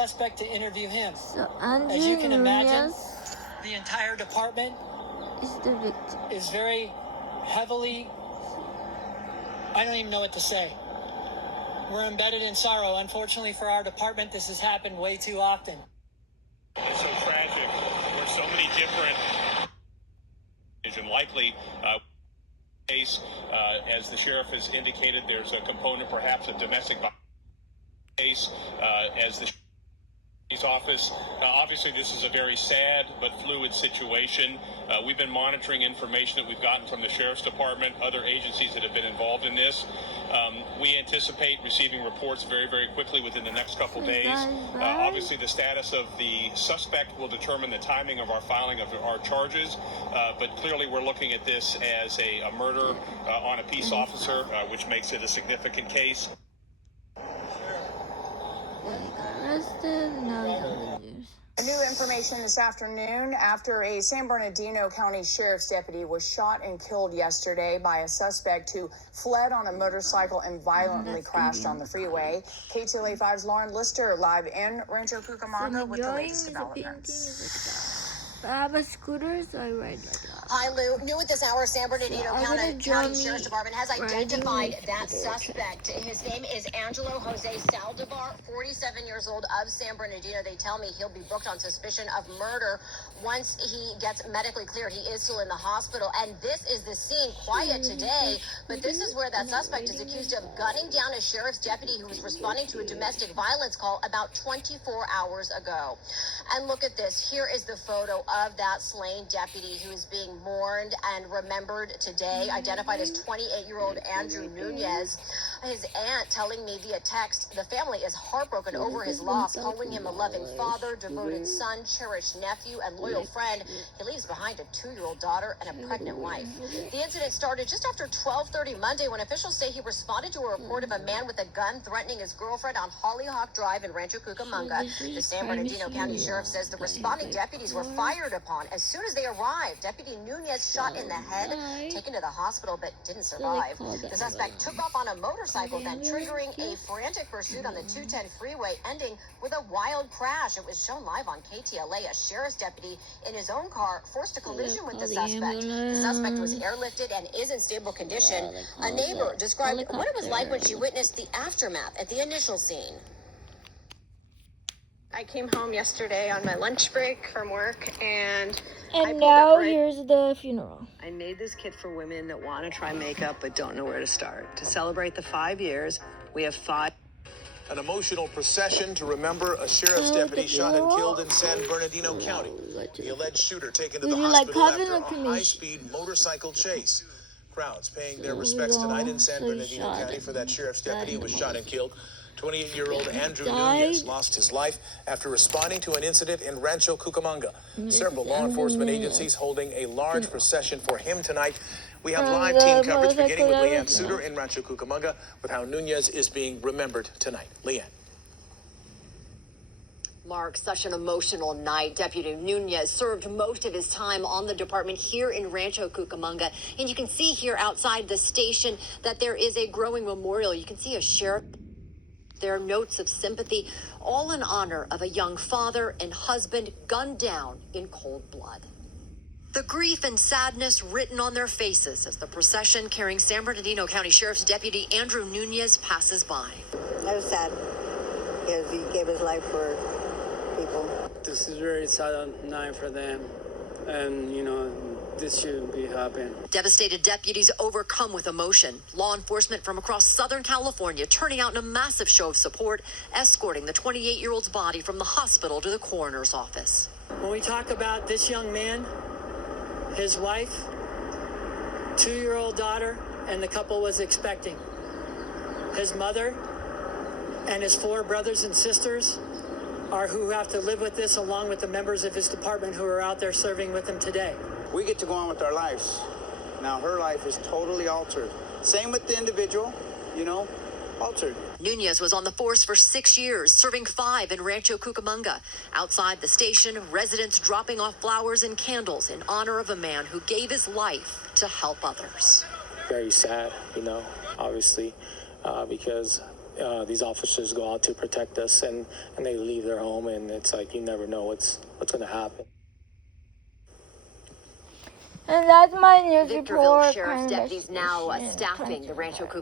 suspect to interview him. So Andrew As you can imagine, Nunez the entire department is the victim. is very heavily, I don't even know what to say. We're embedded in sorrow. Unfortunately for our department, this has happened way too often. It's so tragic. There's so many different and likely case, as the sheriff has indicated, there's a component perhaps of domestic violence case, as the office. Obviously, this is a very sad but fluid situation. We've been monitoring information that we've gotten from the Sheriff's Department, other agencies that have been involved in this. We anticipate receiving reports very, very quickly within the next couple days. Obviously, the status of the suspect will determine the timing of our filing of our charges, but clearly we're looking at this as a murder on a peace officer, which makes it a significant case. Arrested, now he's on the news. New information this afternoon after a San Bernardino County Sheriff's deputy was shot and killed yesterday by a suspect who fled on a motorcycle and violently crashed on the freeway. KTLA 5's Lauren Lister live in Rancho Cucamonga with the latest developments. I have a scooter, so I ride like that. Hi, Lou. New at this hour, San Bernardino County Sheriff's Department has identified that suspect. His name is Angelo Jose Saldivar, 47 years old, of San Bernardino. They tell me he'll be booked on suspicion of murder once he gets medically cleared. He is still in the hospital, and this is the scene. Quiet today, but this is where that suspect is accused of gunning down a sheriff's deputy who was responding to a domestic violence call about 24 hours ago. And look at this. Here is the photo of that slain deputy who is being mourned and remembered today, identified as 28-year-old Andrew Nunez. His aunt telling me via text the family is heartbroken over his loss, calling him a loving father, devoted son, cherished nephew, and loyal friend. He leaves behind a 2-year-old daughter and a pregnant wife. The incident started just after 12:30 Monday when officials say he responded to a report of a man with a gun threatening his girlfriend on Hollyhock Drive in Rancho Cucamonga. The San Bernardino County Sheriff says the responding deputies were fired upon as soon as they arrived. Deputy Nunez shot in the head, taken to the hospital, but didn't survive. The suspect took off on a motorcycle, then triggering a frantic pursuit on the 210 freeway, ending with a wild crash. It was shown live on KTLA. A sheriff's deputy in his own car forced a collision with the suspect. The suspect was airlifted and is in stable condition. A neighbor described what it was like when she witnessed the aftermath at the initial scene. I came home yesterday on my lunch break from work, and now here's the funeral. I made this kit for women that want to try makeup but don't know where to start. To celebrate the 5 years, we have 5. An emotional procession to remember a sheriff's deputy shot and killed in San Bernardino County. The alleged shooter taken to the hospital after a high-speed motorcycle chase. Crowds paying their respects tonight in San Bernardino County for that sheriff's deputy who was shot and killed. 28-year-old Andrew Nunez lost his life after responding to an incident in Rancho Cucamonga. Several law enforcement agencies holding a large procession for him tonight. We have live team coverage beginning with Leanne Suter in Rancho Cucamonga with how Nunez is being remembered tonight. Leanne. Mark, such an emotional night. Deputy Nunez served most of his time on the department here in Rancho Cucamonga. And you can see here outside the station that there is a growing memorial. You can see a sheriff. There are notes of sympathy, all in honor of a young father and husband gunned down in cold blood. The grief and sadness written on their faces as the procession carrying San Bernardino County Sheriff's Deputy Andrew Nunez passes by. That was sad because he gave his life for people. This is very sad night for them, and this shouldn't be happening. Devastated deputies overcome with emotion. Law enforcement from across Southern California turning out in a massive show of support, escorting the 28-year-old's body from the hospital to the coroner's office. When we talk about this young man, his wife, 2-year-old daughter, and the couple was expecting. His mother and his 4 brothers and sisters are who have to live with this, along with the members of his department who are out there serving with him today. We get to go on with our lives. Now her life is totally altered. Same with the individual, altered. Nunez was on the force for 6 years, serving 5 in Rancho Cucamonga. Outside the station, residents dropping off flowers and candles in honor of a man who gave his life to help others. Very sad, obviously, because these officers go out to protect us, and they leave their home, and it's like you never know what's going to happen. And that's my news Victorville report. Sheriff's deputies now staffing the Rancho Cucamonga